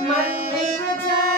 my favorite time.